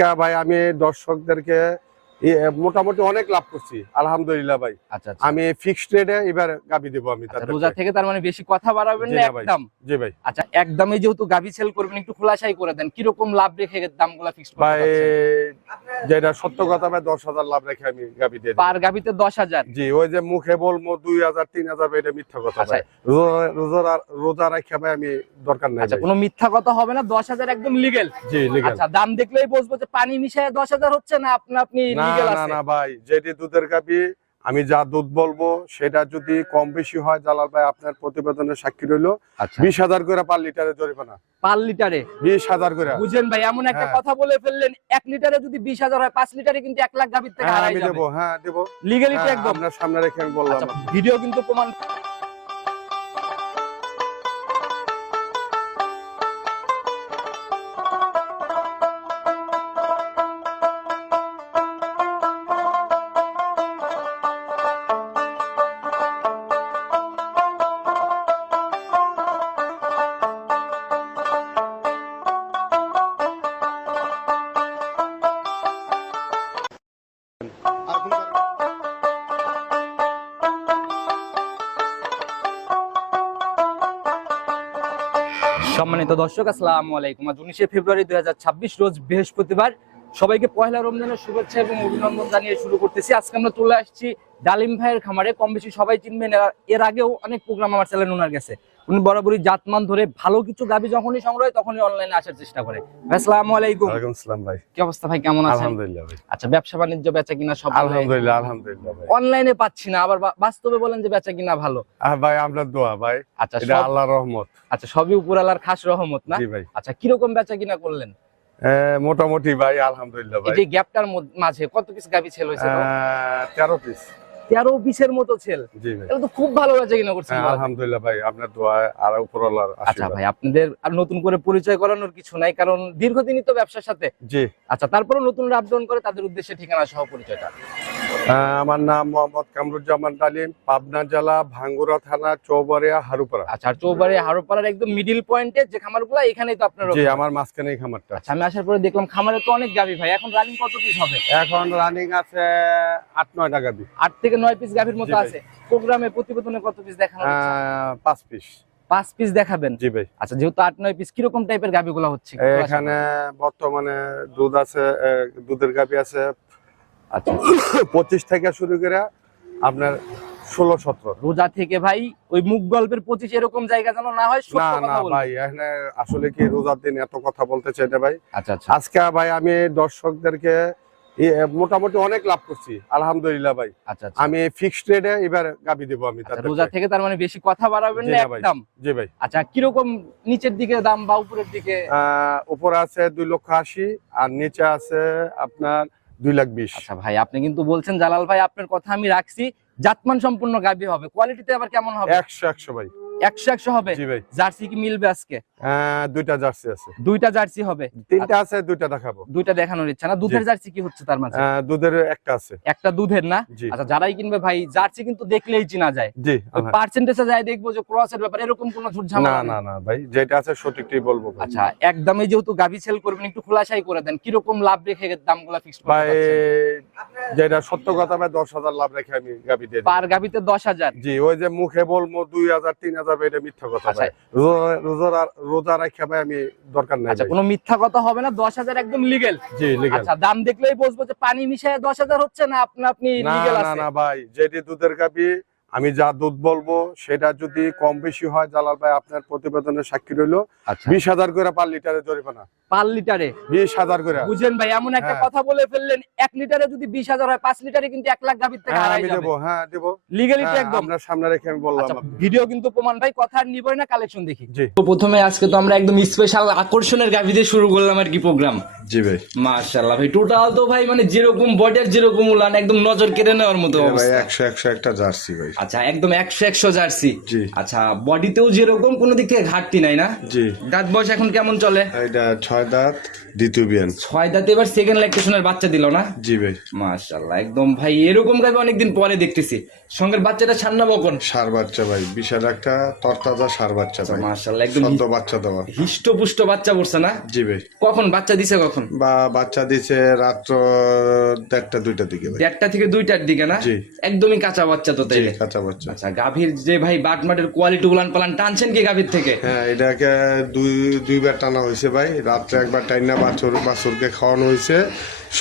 আজকে ভাই আমি দর্শকদেরকে মোটামুটি অনেক লাভ করছি আলহামদুলিল্লাহ ভাই। আচ্ছা আমি ফিক্সড রেটে এবার গাবি দেবো আমি তাদেরকে। রোজা থেকে তার মানে বেশি কথা বাড়াবেন না, একদম। জি ভাই। আচ্ছা, একদমে যেহেতু গাবি সেল করবেন একটু খোলাসাই করে দেন, কিরকম লাভ রেখে দামগুলো ফিক্স করতে ভাই পারছেন? যেটা সত্য কথা ভাই, 10,000 লাভ রেখে আমি গাবি দিয়ে দেব। পার গাবিতে 10,000? জি, ওই যে মুখে বলবো 2,000 3,000 এটা মিথ্যা কথা ভাই। রোজা রাখা ভাই আমি দরকার নাই। আচ্ছা, কোনো মিথ্যা কথা হবে না, 10,000 একদম লিগ্যাল? জি লিগ্যাল। আচ্ছা, দাম দেখলেই বুঝবো যে পানি মিশায় 10,000 হচ্ছে না আপনি লিগ্যাল আছে? না ভাই, যেটি দুধের গাবি আমি যা দুধ বলবো সেটা যদি কম বেশি হয়, জালাল ভাই আপনার প্রতিবেদনের সাক্ষী রইলো। 20,000 করে পার লিটারে জরিমানা। পার লিটারে 20,000 করে? বুঝেন ভাই, এমন একটা কথা বলে ফেললেন, 1 লিটারে যদি 20,000 হয়, 5 লিটারে কিন্তু 1 লাখ গাবির থেকে হারাই যাবে। হ্যাঁ দেবো। লিগ্যালিটি একদম আপনার সামনে রেখে আমি বললাম। আচ্ছা, ভিডিও কিন্তু প্রমাণ। সম্মানিত দর্শক, আসসালামু আলাইকুম। আজ 19শে ফেব্রুয়ারি 2026 রোজ বৃহস্পতিবার। সবাইকে পয়লা রমজানের শুভেচ্ছা এবং অভিনন্দন জানিয়ে শুরু করতেছি। আজকে আমরা চলে আসছি ডালিম ভাইয়ের খামারে। কম বেশি সবাই চিনবেন, এর আগেও অনেক প্রোগ্রাম আমার চ্যানেলে ওনার গেছে। উনি বরাবরই জাতমান ধরে ভালো কিছু গাবি যখনই সংগ্রহ হয় তখনই অনলাইনে আসার চেষ্টা করে। আসসালামু আলাইকুম। ওয়ালাইকুম আসসালাম ভাই। কি অবস্থা ভাই, কেমন আছেন? আলহামদুলিল্লাহ ভাই। আচ্ছা, ব্যবসা বাণিজ্য বেচা কিনা সব? আলহামদুলিল্লাহ ভাই। অনলাইনে পাচ্ছি না, আবার বাস্তবে বলেন যে বেচা কিনা ভালো। ভাই আপনার দোয়া ভাই। আচ্ছা, এটা আল্লাহর রহমত। আচ্ছা, সবই উপরওয়ালার খাস রহমত না? জি ভাই। আচ্ছা, কিরকম বেচা কিনা করলেন? মোটামুটি ভাই আলহামদুলিল্লাহ ভাই। এই যে গ্যাপটার মাঝে কত পিস গাবি সেল হয়েছে? 13 পিস। 13 পিসের মতো সেল? জি ভাই। এটা তো খুব ভালো বেচা কিনা করছেন। আলহামদুলিল্লাহ ভাই, আপনার দোয়া আর উপরওয়ালার আশীর্বাদ। আচ্ছা ভাই, আপনাদের আর নতুন করে পরিচয় করানোর কিছু নাই, কারণ দীর্ঘদিনই তো ব্যবসার সাথে। জি। আচ্ছা, তারপরে নতুনরা আপডাউন করে তাদের উদ্দেশ্যে ঠিকানা সহ পরিচয়টা। আমার নাম মোহাম্মদ কামরুজ্জামান ডালিম, পাবনা জেলা, ভাঙ্গুরা থানা, চৌবাড়িয়া, হারুপাড়া। আচ্ছা, আর চৌবাড়িয়া হারুপাড়ার একদম মিডিল পয়েন্টে যে খামারগুলো, এখানেই তো আপনার? জি, আমার মাঝখানে এই খামারটা। আচ্ছা, আমি আসার পরে দেখলাম খামারে তো অনেক গাভী ভাই। এখন রানিং কত পিস হবে? এখন রানিং আছে 8-9টা গাভী। 8 থেকে 9 পিস গাভীর মতো আছে। প্রোগ্রামে প্রতিবেদনে কত পিস দেখানো হচ্ছে? 5 পিস। 5 পিস দেখাবেন? জি ভাই। আচ্ছা, যেহেতু 8-9 পিস, কিরকম টাইপের গাভীগুলো হচ্ছে? এখানে বর্তমানে দুধ আছে, দুধের গাভী আছে। আচ্ছা, 25 থেকে শুরু করে আপনার 16-17। রোজা থেকে ভাই ওই মুখ গল্পের 25 এরকম জায়গা যেন না হয়, সত্য কথা বলুন। ভাই, এখানে আসলে কি রোজার দিন এত কথা বলতে চাই না ভাই। আচ্ছা আচ্ছা। আজকে ভাই আমি দর্শকদেরকে মোটামুটি অনেক লাভ করছি আলহামদুলিল্লাহ ভাই। আচ্ছা, আমি ফিক্সড রেটে এবার গাবি দেবো আমি তাদেরকে। রোজা থেকে তার মানে বেশি কথা বাড়াবেন না, একদম। জি ভাই। আচ্ছা, কিরকম নিচের দিকে দাম বা উপরের দিকে? উপরে আছে 2,80,000 আর নিচে আছে আপনার 2,20,000। আচ্ছা ভাই, আপনি কিন্তু বলছেন জালাল ভাই, আপনার কথা আমি রাখছি, জাতমান সম্পূর্ণ গাভী হবে। কোয়ালিটিতে আবার কেমন হবে? 100 ভাই। 100 হবে? জি ভাই। জার্সি কি মিলবে আজকে? 2টা জার্সি আছে। 2টা জার্সি হবে? 3টা আছে, 2টা দেখাবো। 2টা দেখানোর ইচ্ছা না? দুধের জার্সি কি হচ্ছে তার মাঝে? দুধের একটা আছে। একটা দুধের না? জি। আচ্ছা, যারাই কিনবে ভাই, জার্সি কিন্তু দেখলেই চেনা যায়। জি। পার্সেন্টেজে যায় দেখবো যে ক্রসের ব্যাপার, এরকম কোনো ঝুট ঝামেলা না না ভাই, যেটা আছে সঠিকটাই বলবো ভাই। আচ্ছা, একদমই যেহেতু গাভী সেল করবেন একটু খোলাসাই করে দেন, কিরকম লাভ রেখে দামগুলো ফিক্স করতে ভাই পারছেন? যেটা সত্য কথা ভাই, 10,000 লাভ রেখে আমি গাবি দিয়ে দেব। পার গাভীতে 10,000? জি, ওই যে মুখে বলবো 2,000 3,000 এটা মিথ্যা কথা ভাই। রোজা রাখা ভাই আমি দরকার নাই। আচ্ছা, কোনো মিথ্যা কথা হবে না, 10,000 একদম লিগ্যাল? জি লিগ্যাল। আচ্ছা, দাম দেখলেই বুঝবো যে পানি মিশায় 10,000 হচ্ছে না আপনি লিগ্যাল আছে? না ভাই, যেটি দুধের গাবি আমি যা দুধ বলবো সেটা যদি কম বেশি হয়, জালাল ভাই আপনার প্রতিবেদনের সাক্ষী রইলো। 20,000 করে পার লিটারে জরিমানা। পার লিটারে 20,000 করে? বুঝেন ভাই, এমন একটা কথা বলে ফেললেন, 1 লিটারে যদি 20,000 হয়, 5 লিটারে কিন্তু 1 লাখ গাভীর থেকে হারাই যাবে। দেবো। লিগ্যালিটি একদম আপনার সামনে রেখে আমি বললাম। আচ্ছা, ভিডিও কিন্তু প্রমাণ ভাই, কথা আর নিবই না, কালেকশন দেখি। জি। তো প্রথমে আজকে তো আমরা একদম স্পেশাল আকর্ষণের গাভী দিয়ে শুরু করলাম আর কি প্রোগ্রাম। জি ভাই। মাশাআল্লাহ ভাই, টোটাল তো ভাই মানে যেরকম বডির যেরকম উলান, একদম নজর কেড়ে নেওয়ার মতো ভাই অবস্থা। 100 একটা জার্সি ভাই। আচ্ছা একদম 100 জার্সি। জি। আচ্ছা বডিতেও যেরকম কোনো দিক থেকে ঘাটতি নাই না? জি। দাঁত বয়স এখন কেমন চলে? এটা 6 দাঁত, দ্বিতীয় বিয়ান। 6 দাঁতে এবার সেকেন্ড ল্যাকটেশনের বাচ্চা দিল না? জি ভাই। মাশাআল্লাহ একদম ভাই এরকম গাভী অনেকদিন পরে দেখতেছি। সঙ্গের বাচ্চাটা ছান্না বকন? ষাঁড় বাচ্চা ভাই, বিশাল একটা তরতাজা ষাঁড় বাচ্চা ভাই। মাশাআল্লাহ একদম সদ্য বাচ্চা দেওয়া। হিষ্টপুষ্ট বাচ্চা পড়ছে না? জি ভাই। কখন বাচ্চা দিছে কখন? বাচ্চা দিছে রাত্র 1টা 2টার দিকে ভাই। 1টা থেকে 2টার দিকে না? জি। একদমই কাঁচা বাচ্চা তো জি, তাইলে। কাঁচা বাচ্চা। আচ্ছা গাভীর যে ভাই বাটমাটের কোয়ালিটি উলান পালান টানছেন কি গাভীর থেকে? হ্যাঁ, এটাকে দুইবার টানা হয়েছে ভাই। রাত্রে একবার টাইনা বাছুরকে খাওয়ানো হয়েছে,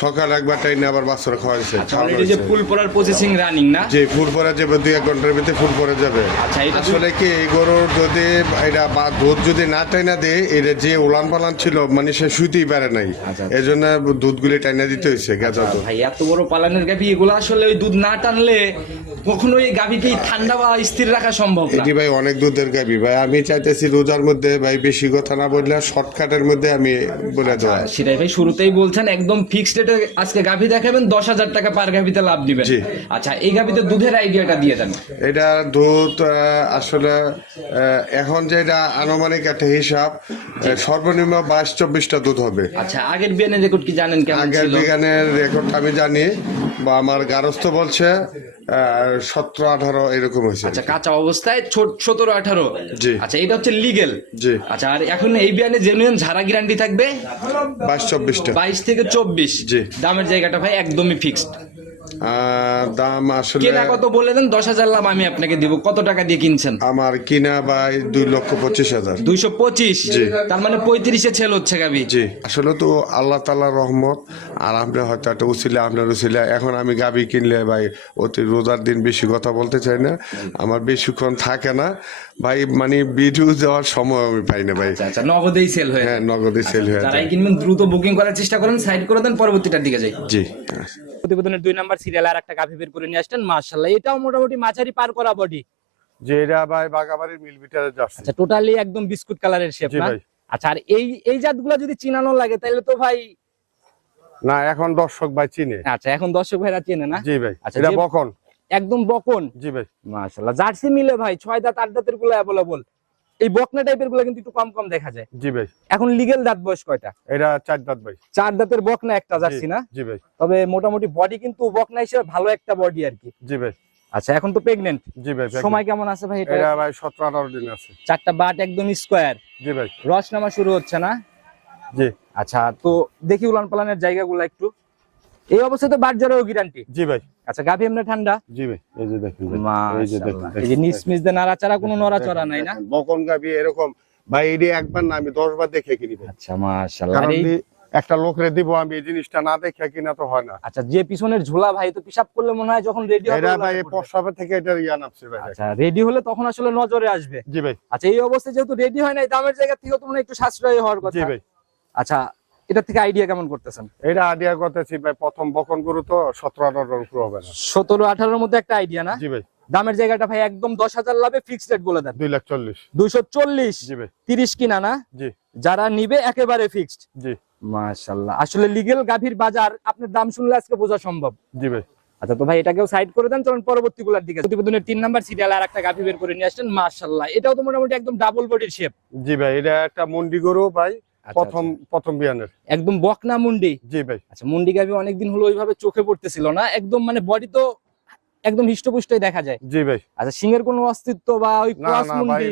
সকাল একবার টাইনা আবার বাছুর খাওয়াইছে। অলরেডি যে ফুল পড়ার প্রসেসিং রানিং না? যে ফুল পরে যাবে 2-1 ঘন্টার ভিতরে ফুল পরে যাবে। আচ্ছা এটা আসলে কি এই গরুর যদি এটা বা দুধ যদি না টাইনা দেয়, এটা যে উলান পালান ছিল মানে সে শুইতেই পারে নাই, আচ্ছা। এই জন্য দুধগুলি টাইনা দিতে হয়েছে গেজা দুধ। ভাই এত বড় পালানের গাভী এগুলো আসলে ওই দুধ না টানলে কখনোই এই গাভীকে ঠান্ডা বা স্থির রাখা সম্ভব না। এটি ভাই অনেক দুধের গাভী ভাই। আমি চাইতেছি রোজার মধ্যে ভাই বেশি কথা না বললে শর্টকাটের মধ্যে আমি বলে দেওয়া। সেটাই ভাই শুরুতেই বলছেন একদম ফিক্সড রেটে আজকে গাভী দেখাবেন, 10,000 টাকা পার গাভীতে লাভ দিবেন। জি। আচ্ছা এই গাভীতে দুধের আইডিয়াটা দিয়ে দেন। এটা দুধ আসলে এখন যেটা আনুমানিক একটা হিসাব, সর্বনিম্ন 22-24টা দুধ হবে। আচ্ছা আগের বিয়ানের রেকর্ড কি জানেন কেমন আগের ছিল? বিজ্ঞানের রেকর্ড আমি জানি, বা আমার গারস্থ বলছে 17-18 এরকম হয়েছে। আচ্ছা কাঁচা অবস্থায় 17-18। জি। আচ্ছা এটা হচ্ছে লিগেল। জি। আচ্ছা আর এখন এই বিয়ানে জেনুইন ঝাড়া গ্যারান্টি থাকবে 22-24টা। 22 থেকে 24। জি। দামের জায়গাটা ভাই একদমই ফিক্সড। দাম আসলে কেনা কত বলে দেন, 10,000 লাভ আমি আপনাকে দিব। কত টাকা দিয়ে কিনছেন? আমার কিনা ভাই 2,25,000। 225। জি। তার মানে 35-এ ছেল হচ্ছে গাবি। জি। আসলে তো আল্লাহ তাআলার রহমত, আর আমরা হয়তো একটা উছিলা, আপনার উছিলা। এখন আমি গাবি কিনলে ভাই অতি রোজার দিন বেশি কথা বলতে চাই না, আমার বেশিক্ষণ থাকে না ভাই, মানে ভিডিও দেওয়ার সময় আমি পাই না ভাই। আচ্ছা নগদেই সেল হয়ে হ্যাঁ, নগদে সেল হয়ে যারাই যায়। কিনবেন দ্রুত বুকিং করার চেষ্টা করেন, সাইড করে দেন, পরবর্তীটার দিকে যাই। জি। প্রতিবেদনের 2 নাম্বার সিরিয়াল আর একটা গাভী বের করে নিয়ে আসছেন। মাশাআল্লাহ এটাও মোটামুটি মাঝারি পার করা বডি। যে এটা ভাই বাগাবাড়ির মিল বিটারে যাচ্ছে। আচ্ছা টোটালি একদম বিস্কুট কালারের শেপ জি না? ভাই। আচ্ছা আর এই জাতগুলো যদি চিনানো লাগে তাহলে তো ভাই। না, এখন দর্শক ভাই চিনে। আচ্ছা এখন দর্শক ভাইরা চেনে না? জি ভাই। আচ্ছা, এটা যে- বকন। একদম বকন। জি ভাই। মাশাআল্লাহ জার্সি মিলে ভাই 6 দাঁত 8 দাঁতের গুলো अवेलेबल। এই বকনা টাইপের গুলো কিন্তু একটু কম কম দেখা যায়। জি ভাই। এখন লিগ্যাল দাঁত বয়স কয়টা? এটা 4 দাঁত ভাই। 4 দাঁতের বকনা একটা জার্সি না? জি ভাই। তবে মোটামুটি বডি কিন্তু বকনা হিসেবে ভালো একটা বডি আর কি। জি ভাই। আচ্ছা এখন তো প্রেগন্যান্ট। জি ভাই। সময় কেমন আছে ভাই এটা? এটা ভাই 17-18 দিন আছে। 4টা বাট একদম স্কয়ার। জি ভাই। রস নামা শুরু হচ্ছে না? জি। আচ্ছা তো দেখি উলান পালানের জায়গাগুলো একটু। এই অবস্থায় তো বাট জড়াও গ্যারান্টি। জি ভাই। আচ্ছা গাভী এমনি ঠান্ডা? জি ভাই। এই যে দেখুন ভাই। এই যে দেখুন। মাশাআল্লাহ এই যে নিচ মিচ দিয়ে নাড়াচাড়া কোনো নড়াচড়া নাই না? বকন গাবি এরকম ভাই, এটি একবার না আমি 10 বার দেখে কিনি ভাই। আচ্ছা মাশাআল্লাহ। কারণ আর এই একটা লোকরে দিব আমি, এই জিনিসটা না দেখে কিনা তো হয় না। আচ্ছা যে পিছনের ঝোলা ভাই তো পিশাব করলে মনে হয় যখন রেডি হবে এটা ওলানে ভাই পড়বে। প্রস্রাবের থেকে এটা ইয়া নামছে ভাই। আচ্ছা রেডি হলে তখন আসলে নজরে আসবে। জি ভাই। আচ্ছা এই অবস্থায় যেহেতু রেডি হয় নাই দামের জায়গা থেকে তো মনে হয় একটু সাশ্রয়ী হওয়ার কথা। জি ভাই। আচ্ছা এটা থেকে আইডিয়া কেমন করতেছেন? এটা আইডিয়া করতেছি ভাই, প্রথম বকন গরু তো 17-18 উপর হবে না। 17-18 এর মধ্যে একটা আইডিয়া না? জি ভাই। দামের জায়গাটা ভাই একদম 10,000 লাভে ফিক্সড রেট বলে দেন। 2,40,000। 240। জি ভাই। 30 কিনা না? জি। যারা নিবে একেবারে ফিক্সড। জি। মাশাআল্লাহ আসলে লিগ্যাল গাভীর বাজার আপনার দাম শুনলে আজকে বোঝা সম্ভব। জি ভাই। আচ্ছা তো ভাই এটাকেও সাইড করে দেন, চলুন পরবর্তীগুলোর দিকে। প্রতিবেদনের 3 নাম্বার সিরিয়াল আর একটা গাভী বের করে নিয়ে আসছেন। মাশাআল্লাহ এটাও তো মোটামুটি একদম ডাবল বডির শেপ। জি ভাই। এটা একটা মন্ডি গরু ভাই, প্রথম বিয়ানের। একদম বকনা মুন্ডি। জি ভাই। আচ্ছা মুন্ডি গাভী অনেকদিন হলো ওইভাবে চোখে পড়তেছিল না, একদম মানে বডি তো একদম হিষ্টপুষ্টই দেখা যায়। জি ভাই। আচ্ছা সিংহের কোনো অস্তিত্ব বা ওই না ক্রস না ভাই, মুন্ডি?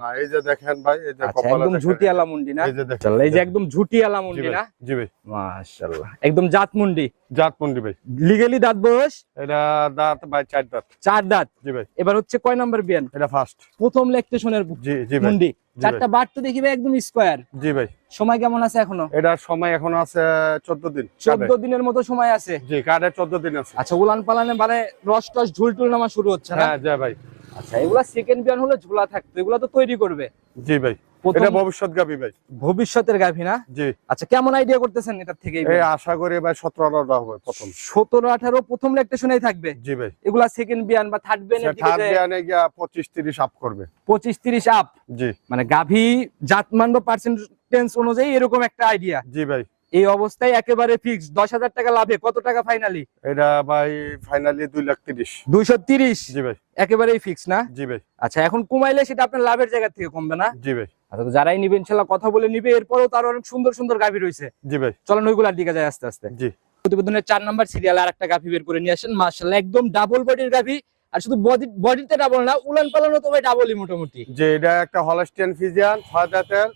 না, এই যে দেখেন ভাই, এই যে আচ্ছা কপালে একদম দেখেন। ঝুটিয়ালা মুন্ডি না? এই যে দেখেন। মাশাআল্লাহ এই যে একদম ঝুটিয়ালা জি মুন্ডি ভাই। না? জি ভাই। মাশাআল্লাহ একদম জাত মুন্ডি। জাত মন্ডি ভাই। লিগ্যালি দাঁত বয়স? এটা দাঁত ভাই 4 দাঁত। 4 দাঁত। জি ভাই। এবার হচ্ছে কয় নাম্বার বিয়ান? এটা ফার্স্ট। প্রথম ল্যাকটেশনের জি জি ভাই। মুন্ডি। জি ভাই। 4টা বাট তো দেখি ভাই একদম স্কয়ার। জি ভাই। সময় কেমন আছে এখনো? এটার সময় এখন আছে 14 দিন। 14 দিনের মতো সময় আছে। জি, কার্ডে 14 দিন আছে। আচ্ছা উলান পালানে মানে রস টস ঝুলটুল নামা শুরু হচ্ছে না? হ্যাঁ যা ভাই। আচ্ছা এগুলা সেকেন্ড বিয়ান হলে ঝোলা থাকতো, এগুলা তো তৈরি করবে। জি ভাই। প্রথম- এটা ভবিষ্যৎ গাবি ভাই। ভবিষ্যতের গাভী না? জি। আচ্ছা কেমন আইডিয়া করতেছেন এটার থেকে? এই আশা করি ভাই 17-18 হবে প্রথম। 17-18 প্রথম ল্যাকটেশনেই থাকবে। জি ভাই। এগুলা সেকেন্ড বিয়ান বা থার্ড বিয়ানের দিকে থার্ড যে বিয়ানে গিয়া 25-30 আপ করবে। 25-30 আপ, জি। মানে গাভী জাতমান বা পার্সেন্টেজ অনুযায়ী এরকম একটা আইডিয়া। জি ভাই। এই অবস্থায় একেবারে ফিক্স 10,000 টাকা লাভে কত টাকা ফাইনালি? এটা ভাই ফাইনালি 2,30,000। 230 জি ভাই। একেবারেই ফিক্স না? জি ভাই। আচ্ছা, এখন কমাইলে সেটা আপনার লাভের জায়গা থেকে কমবে না? জি ভাই। আচ্ছা, তো যারাই নিবে ইনশাআল্লাহ কথা বলে নিবে। এরপরেও তার অনেক সুন্দর সুন্দর গাভী রয়েছে। জি ভাই। চলেন ওইগুলার দিকে যাই আস্তে আস্তে। জি। প্রতিবেদনের 4 নাম্বার সিরিয়ালে আরেকটা গাভী বের করে নিয়ে আসেন। মাশাআল্লাহ একদম ডাবল বডির গাভী। আর শুধু বডিতে ডাবল না, উলান পালানো তো ভাই ডাবলই মোটামুটি। যে এটা একটা হলস্টিয়ান ফ্রিজিয়ান 6 দাঁতের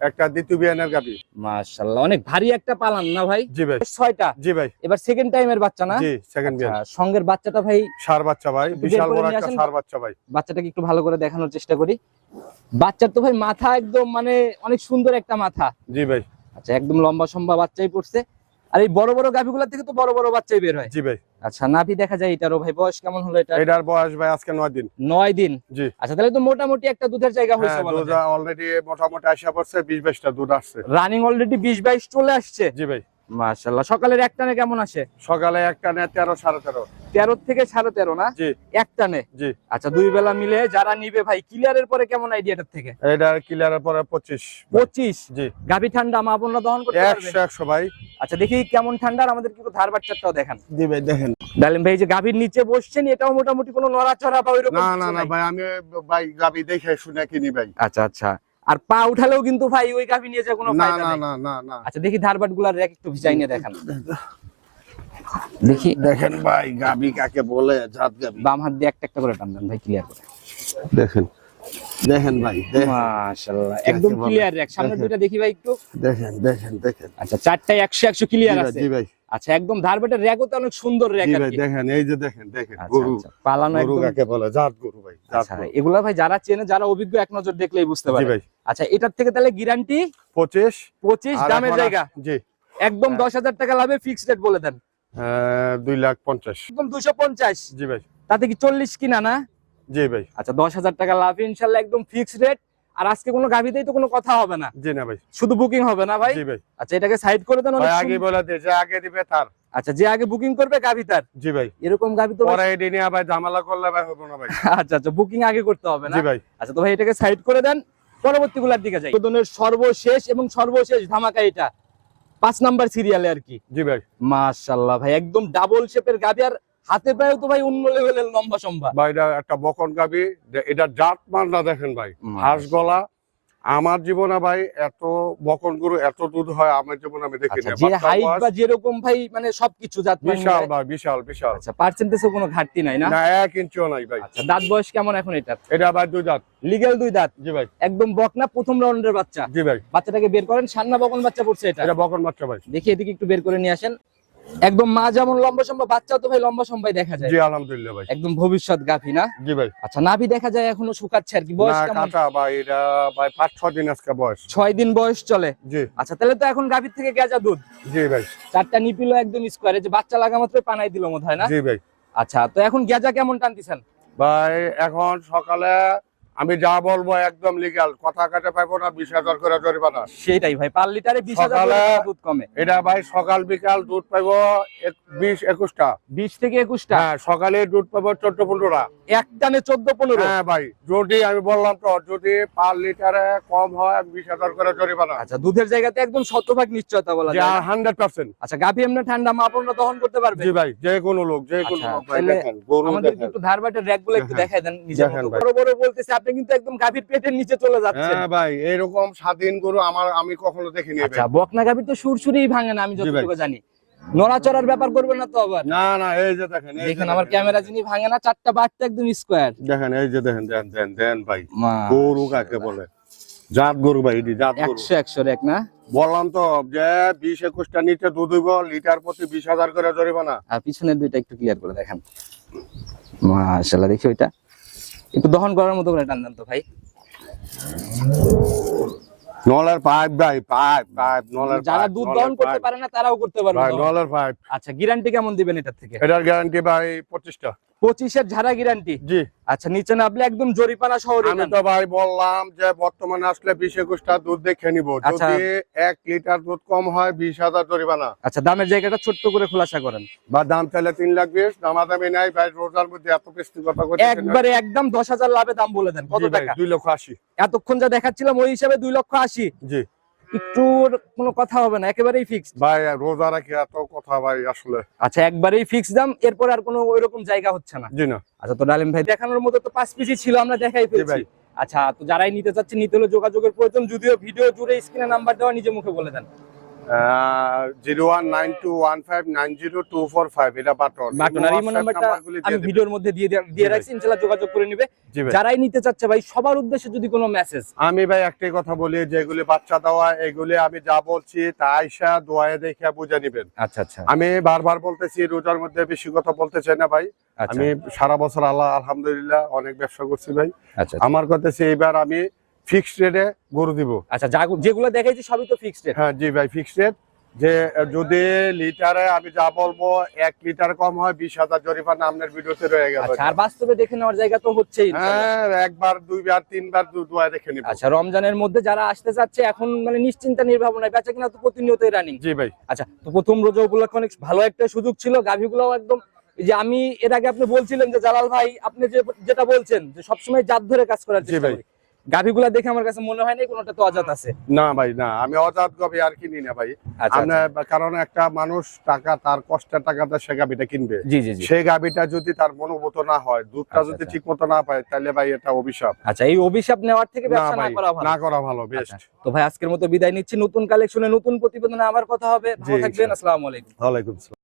একটা দ্বিতীয় বিয়ানের গাভী। মাশাআল্লাহ অনেক ভারী একটা পালান না ভাই? জি ভাই। 6টা। জি ভাই। এবার সেকেন্ড টাইমের বাচ্চা না? জি, সেকেন্ড বিয়ান। আচ্ছা, সঙ্গের বাচ্চাটা ভাই ষাঁড় বাচ্চা ভাই, একটু বিশাল বের করে বড় নিয়ে একটা আসেন। ষাঁড় বাচ্চা ভাই। বাচ্চাটাকে একটু ভালো করে দেখানোর চেষ্টা করি। বাচ্চার তো ভাই মাথা একদম মানে অনেক সুন্দর একটা মাথা। জি ভাই। আচ্ছা, একদম লম্বা সম্বা বাচ্চাই পড়ছে। আর এই বড় বড় গাভীগুলা থেকে তো বড় বড় বাচ্চাই বের হয়। জি ভাই। আচ্ছা, নাভি দেখা যায় এটারও ভাই। বয়স কেমন হলো এটা? এটার বয়স ভাই আজকে 9 দিন। 9 দিন। জি। আচ্ছা, তাহলে তো মোটামুটি একটা দুধের জায়গা হইছে হ্যাঁ, বলা দুধ যায়। অলরেডি মোটামুটি আসা পড়ছে, 20-22টা দুধ আসছে। রানিং অলরেডি 20-22 চলে আসছে। জি ভাই। মাশাআল্লাহ। সকালের এক টানে কেমন আসে? সকালে একটা নে 13 13.5। 13 থেকে 13.5 না? জি। এক টানে। জি। আচ্ছা, দুই বেলা মিলে যারা নিবে ভাই ক্লিয়ারের পরে কেমন আইডিয়াটার থেকে? এটা ক্লিয়ারের পরে 25। 25। জি। গাভী ঠান্ডা মা বোনরা দহন করতে পারবে? 100 ভাই। আচ্ছা, দেখি কেমন ঠান্ডা। আর আমাদের একটু ধার বাচ্চাটাও দেখান। জি ভাই দেখেন। ডালিম ভাই যে গাভীর নিচে বসছেন এটাও মোটামুটি কোনো নড়াচড়া বা ওইরকম না কিছু না না নাই? ভাই, আমি ভাই গাবি দেখে শুনে কিনি ভাই। আচ্ছা আচ্ছা। আর পা উঠালেও কিন্তু ভাই ওই গাভী নিয়ে যা কোনো না ফায়দা না নাই। না না না। আচ্ছা, দেখি ধারবাট গুলার রেক একটু ভিজাই নিয়ে দেখান। দেখি দেখেন ভাই গাবি কাকে বলে, জাত গাবি। বাম হাত দিয়ে একটা একটা করে টান দেন ভাই ক্লিয়ার করে। দেখেন দেখেন ভাই দেখেন। মাশাআল্লাহ একদম বলে? Clear rake. সামনের দেখেন। দুইটা দেখি ভাই একটু। দেখেন দেখেন দেখেন। আচ্ছা, চারটায় 100 ক্লিয়ার জি ভাই, আছে। জি ভাই। আচ্ছা, একদম ধারবাটের রেকও তো অনেক সুন্দর রেক জি আর ভাই কি। দেখেন, এই যে দেখেন দেখেন আচ্ছা, গরু। আচ্ছা, পালানো গরু একদম। কাকে বলে, জাত গরু ভাই, জাত আচ্ছা, গরু। এগুলা ভাই যারা চেনে, যারা অভিজ্ঞ এক নজর দেখলেই বুঝতে জি পারে। ভাই। আচ্ছা, এটার থেকে তাহলে গ্যারান্টি 25। 25 আর দামের এখন জায়গা। জি। একদম হ্যাঁ। 10,000 টাকা লাভে ফিক্সড রেট বলে দেন। 2,50,000। একদম 250। জি ভাই। তাতে কি 40 কিনা না? জি ভাই। আচ্ছা, 10,000 টাকা লাভ ইনশাআল্লাহ একদম ফিক্সড রেট। আর আজকে কোনো গাভিতেই তো কোনো কথা হবে না, জি না ভাই। শুধু বুকিং হবে না ভাই? জি ভাই। আচ্ছা, এটাকে সাইড করে দেন। অনেক ভাই আগে সুন্দর। বলে দে, যে আগে দিবে তার। আচ্ছা, যে আগে বুকিং করবে গাভি তার। জি ভাই। এরকম গাভি তো ভাই- পরে এদিনে আবার ঝামেলা করলে ভাই হবে না ভাই। আচ্ছা আচ্ছা, বুকিং আগে করতে হবে না? জি ভাই। আচ্ছা, তো ভাই এটাকে সাইড করে দেন। পরবর্তী গুলার দিকে যাই। প্রতিবেদনের সর্বশেষ এবং সর্বশেষ ধামাকা এটা 5 নাম্বার সিরিয়ালে আর কি। জি ভাই। মাশাআল্লাহ ভাই একদম ডাবল শেপের গাভি। আর হাতে পায়েও তো ভাই অন্য লেভেলের লম্বা সম্বা। ভাই এটা একটা বকন গাবি। এটা জাত মান না দেখেন ভাই, হাঁস গলা। আমার জীবনে ভাই এত বকন গরু এত দুধ হয় আমার জীবনে আমি দেখি আচ্ছা, না। যে বাচ্চা হাইট বয়স বা যেরকম ভাই মানে সবকিছু জাত মান বিশাল মিলায়। ভাই, বিশাল বিশাল। আচ্ছা, পার্সেন্টেজে কোনো ঘাটতি নাই না? না 1 ইঞ্চিও নাই ভাই। আচ্ছা, দাঁত বয়স কেমন এখন এটার? এটা ভাই 2 দাঁত। লিগ্যাল 2 দাঁত। জি ভাই। একদম বকনা প্রথম রাউন্ডের বাচ্চা। জি ভাই। বাচ্চাটাকে বের করেন। সান্না বকন বাচ্চা পড়ছে এটা। এটা বকন বাচ্চা ভাই। দেখি এদিকে একটু বের করে নিয়ে আসেন। একদম মা যেমন লম্বা সম্বা, বাচ্চা তো ভাই লম্বা সম্বাই দেখা যায়। জি আলহামদুলিল্লাহ ভাই। একদম ভবিষ্যৎ গাভী না? জি ভাই। আচ্ছা, নাভি দেখা যায় এখনো শুকাচ্ছে আর কি। বয়স না কেমন? কাঁচা ভাই, এটা ভাই 5-6 দিন আজকে বয়স। 6 দিন বয়স চলে। জি। আচ্ছা, তাহলে তো এখন গাভীর থেকে গেজা দুধ। জি ভাই। চারটা নিপিলো একদম স্কোয়ারে, যে বাচ্চা লাগা মাত্র পানাই দিল মত হয় না? জি ভাই। আচ্ছা, তো এখন গেজা কেমন টানতেছেন? ভাই এখন সকালে আমি যা বলবো একদম লিগ্যাল, কথা কাটে পাইবো না, 20,000 করে জরিমানা। সেটাই ভাই, পার লিটারে 20,000 সকালে করে দুধ কমে। এটা ভাই সকাল বিকাল দুধ পাইবো 20-21টা। 20 থেকে 21টা। হ্যাঁ, সকালে দুধ পাবো 14-15টা। এক টানে 14-15। হ্যাঁ ভাই, যদি আমি বললাম তো, যদি পার লিটারে কম হয় 20,000 করে জরিমানা। আচ্ছা, দুধের জায়গাতে একদম শতভাগ নিশ্চয়তা বলা যে যায় না? 100%। আচ্ছা, গাভী এমনি ঠান্ডা মা বোনরা দহন করতে পারবে? জি ভাই, যে কোনো লোক, যে কোনো আচ্ছা, লোক ভাই। তাহলে দেখেন গরু আমাদের দেখেন। একটু ধারবাটের র‍্যাক গুলো একটু দেখেন। দেখায় দেন নিজের দেখেন মতো। ভাই। বড় বড় বলতেছে, আপনি কিন্তু একদম গাভীর পেটের নিচে চলে যাচ্ছেন। হ্যাঁ ভাই, এরকম স্বাধীন গরু আমি কখনো দেখিনি ভাই। আচ্ছা, বকনা গাভীর তো সুরসুরিই ভাঙে না আমি জি ভাই। যতটুকু জানি। নড়াচড়ার ব্যাপার করবেন না তো আবার? না না, এই যে দেখেন, এই যে দেখেন আমার দেখেন, ক্যামেরা যিনি ভাঙে না, চারটা বাটটা একদম স্কোয়ার। দেখেন, এই যে দেখেন, দেন দেন দেন ভাই। গরু কাকে বলে, জাত গরু ভাই, এটি জাত গরু। 100 র‍্যাক না? বললাম তো যে 20-21টা নিচে দুধ হইব, লিটার প্রতি 20,000 করে জরিমানা। আর পিছনের দুইটা একটু ক্লিয়ার করে দেখেন। মাশাআল্লাহ, দেখি ওইটা একটু দহন করার মতো করে টান দেন তো ভাই। নলের পাইপ ভাই, পাইপ পাইপ, নলের যারা পাইপ, দুধ নলের দহন করতে পাইপ। পারে না তারাও করতে পারবে ভাই দহন। নলের পাইপ। আচ্ছা, গ্যারান্টি কেমন দিবেন এটার থেকে? এটার গ্যারান্টি ভাই 25টা। 25 ঝাড়া গ্যারান্টি? জি। আচ্ছা, নিচে নামলে একদম জরিপানা সহ আমি রিটার্ন। তো ভাই বললাম যে বর্তমানে আসলে 20-21টা দুধ দেখে নিব, আচ্ছা। যদি 1 লিটার দুধ কম হয় 20,000 জরিমানা। আচ্ছা, দামের জায়গাটা ছোট্ট করে খোলাসা করেন। বা দাম চাইলে 3,20,000, দামাদামি নাই ভাই, রোজার মধ্যে এত বেশি কথা কইতেছেন না। একবারে একদম 10,000 লাভে দাম বলে দেন। কত জি ভাই, টাকা? 2,80,000। এতক্ষণ যা দেখাচ্ছিলাম ওই হিসাবে 2,80,000। জি। একটু কোনো কথা হবে না, একেবারেই ফিক্সড? ভাই রোজা রাখি এত কথা ভাই আসলে। আচ্ছা, একবারেই ফিক্সড দাম, এরপর আর কোনো ওইরকম জায়গা হচ্ছে না? জি না। আচ্ছা, তো ডালিম ভাই দেখানোর মতো তো 5 পিসই ছিল, আমরা দেখাই ফেলছি। ভাই। আচ্ছা, তো যারাই নিতে চাচ্ছে, নিতে হলে যোগাযোগের প্রয়োজন, যদিও ভিডিও জুড়ে স্ক্রিনে নাম্বার দেওয়া, নিজে মুখে বলে দেন। 0192159024 এটা বাটন। আর ইমো নাম্বারটা আমি ভিডিওর মধ্যে দিয়ে রাখছি, ইনশাআল্লাহ যোগাযোগ করে নিবে। যারাই নিতে চাচ্ছে ভাই, সবার উদ্দেশ্যে যদি কোনো মেসেজ। আমি ভাই একটাই কথা বলি, যেগুলি বাচ্চা দেওয়া এগুলি আমি যা বলছি তা আয়শা দোয়ায়ে দেখে বুঝে নিবেন। আচ্ছা আচ্ছা, আমি বারবার বলতেছি রোজার মধ্যে বেশি কথা বলতে চাই না ভাই। আমি সারা বছর আলহামদুলিল্লাহ অনেক ব্যবসা করছি ভাই। আচ্ছা, আমার কথা এইবার আমি ফিক্সড রেটে গরু দিব। আচ্ছা, যেগুলো দেখাইছি সবই তো ফিক্সড রেট? হ্যাঁ জি ভাই, ফিক্সড রেট। যে যদি লিটারে আমি যা বলবো 1 লিটার কম হয় 20,000 জরিমানা আপনার ভিডিওতে রয়ে গেল। আচ্ছা, আর বাস্তবে দেখে নেওয়ার জায়গা তো হচ্ছেই। হ্যাঁ, একবার দুইবার তিনবার দোয়া দেখে নিব। আচ্ছা, রমজানের মধ্যে যারা আসতে চাচ্ছে এখন মানে নিশ্চিন্তা নির্ভাবনায়, বেচা কিনা তো প্রতিনিয়তই রানিং। জি ভাই। আচ্ছা, তো প্রথম রোজা উপলক্ষে অনেক ভালো একটা সুযোগ ছিল, গাভীগুলো একদম, এই যে আমি এর আগে আপনি বলছিলেন যে জালাল ভাই আপনি যেটা বলছেন যে সবসময় জাত ধরে কাজ করার চেষ্টা করি, গাভীগুলা দেখে আমার কাছে মনে হয় না কোনোটা তো অজাত আছে। না ভাই না, আমি অজাত গাভী আর কিনি না ভাই। কারণ একটা মানুষ টাকা, তার কষ্টের টাকাতে সে গাভীটা কিনবে। জি জি জি। সেই গাভীটা যদি তার মনোভূত না হয়, দুধটা যদি ঠিক মতো না পায়, তাহলে ভাই এটা অভিশাপ। আচ্ছা, এই অভিশাপ নেওয়ার থেকে ব্যবসা না করা ভালো। না করা ভালো, বেস্ট। তো ভাই আজকের মতো বিদায় নিচ্ছি, নতুন কালেকশনে নতুন প্রতিবেদনে আবার কথা হবে। ভালো থাকবেন, আসসালামু আলাইকুম। ওয়ালাইকুম আসসালাম।